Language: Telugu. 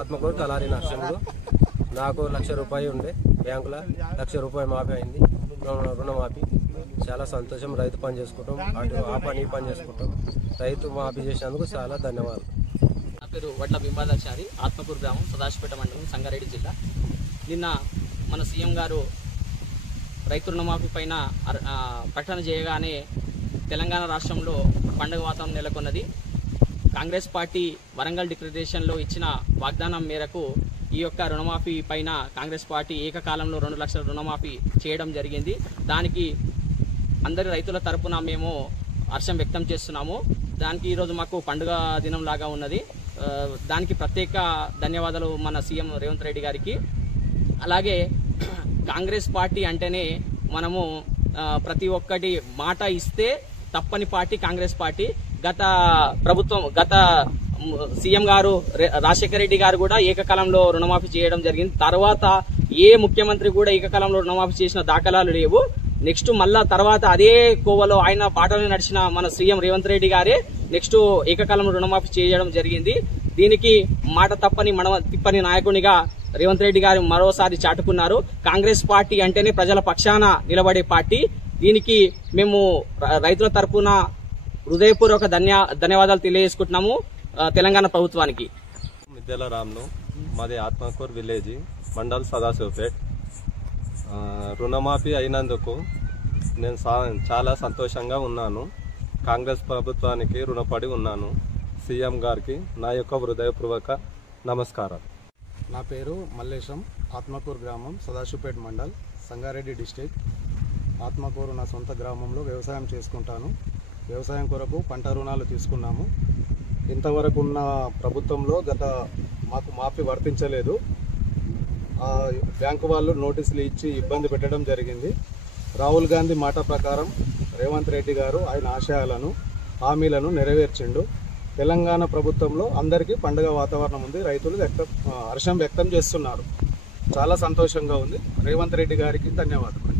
ఆత్మకూరు తలారి నర్సింగ్లు నాకు ₹1,00,000 ఉండే బ్యాంకులో ₹1,00,000 మాఫీ అయింది. రుణమాఫీ చాలా సంతోషం. రైతు పని చేసుకుంటాం, అటు ఆ పని ఈ పని చేసుకుంటాం. రైతు మాఫీ చేసినందుకు చాలా ధన్యవాదాలు. నా పేరు వడ్ల బింబాదాచారి, ఆత్మకూరు గ్రామం, సదాశివపేట మండలం, సంగారెడ్డి జిల్లా. నిన్న మన సీఎం గారు రైతు రుణమాఫీ పైన ప్రకటన చేయగానే తెలంగాణ రాష్ట్రంలో పండుగ వాతావరణం నెలకొన్నది. కాంగ్రెస్ పార్టీ వరంగల్ డిక్లరేషన్లో ఇచ్చిన వాగ్దానం మేరకు ఈ యొక్క రుణమాఫీ పైన కాంగ్రెస్ పార్టీ ఏకకాలంలో 2 లక్షల రుణమాఫీ చేయడం జరిగింది. దానికి అందరి రైతుల తరపున మేము హర్షం వ్యక్తం చేస్తున్నాము. దానికి ఈరోజు మాకు పండుగ దినం లాగా ఉన్నది. దానికి ప్రత్యేక ధన్యవాదాలు మన సీఎం రేవంత్ రెడ్డి గారికి. అలాగే కాంగ్రెస్ పార్టీ అంటేనే మనము ప్రతి ఒక్కటి మాట ఇస్తే తప్పని పార్టీ కాంగ్రెస్ పార్టీ. గత సీఎం గారు రాజశేఖర రెడ్డి గారు కూడా ఏకకాలంలో రుణమాఫీ చేయడం జరిగింది. తర్వాత ఏ ముఖ్యమంత్రి కూడా ఏకకాలంలో రుణమాఫీ చేసిన దాఖలాలు లేవు. నెక్స్ట్ మళ్ళా తర్వాత అదే కోవలో ఆయన బాటలో నడిచిన మన సీఎం రేవంత్ రెడ్డి గారే నెక్స్ట్ ఏకకాలంలో రుణమాఫీ చేయడం జరిగింది. దీనికి మాట తిప్పని నాయకునిగా రేవంత్ రెడ్డి గారు మరోసారి చాటుకున్నారు. కాంగ్రెస్ పార్టీ అంటేనే ప్రజల పక్షాన నిలబడే పార్టీ. దీనికి మేము రైతుల తరపున హృదయపూర్వక ధన్యవాదాలు తెలియజేసుకుంటున్నాము తెలంగాణ ప్రభుత్వానికి. మిద్దెల రామ్ను, మాది ఆత్మకూరు విలేజ్, మండల్ సదాశివపేట్. రుణమాఫీ అయినందుకు నేను చాలా సంతోషంగా ఉన్నాను. కాంగ్రెస్ ప్రభుత్వానికి రుణపడి ఉన్నాను. సీఎం గారికి నా యొక్క హృదయపూర్వక నమస్కారం. నా పేరు మల్లేశం, ఆత్మకూరు గ్రామం, సదాశివపేట్ మండల్, సంగారెడ్డి డిస్టిక్. ఆత్మకూరు నా సొంత గ్రామంలో వ్యవసాయం చేసుకుంటాను. వ్యవసాయం కొరకు పంట రుణాలు తీసుకున్నాము. ఇంతవరకు ఉన్న ప్రభుత్వంలో మాకు మాఫీ వర్తించలేదు. బ్యాంకు వాళ్ళు నోటీసులు ఇచ్చి ఇబ్బంది పెట్టడం జరిగింది. రాహుల్ గాంధీ మాట ప్రకారం రేవంత్ రెడ్డి గారు ఆయన ఆశయాలను, హామీలను నెరవేర్చిండు. తెలంగాణ ప్రభుత్వంలో అందరికీ పండుగ వాతావరణం ఉంది. రైతులు హర్షం వ్యక్తం చేస్తున్నారు. చాలా సంతోషంగా ఉంది. రేవంత్ రెడ్డి గారికి ధన్యవాదాలు.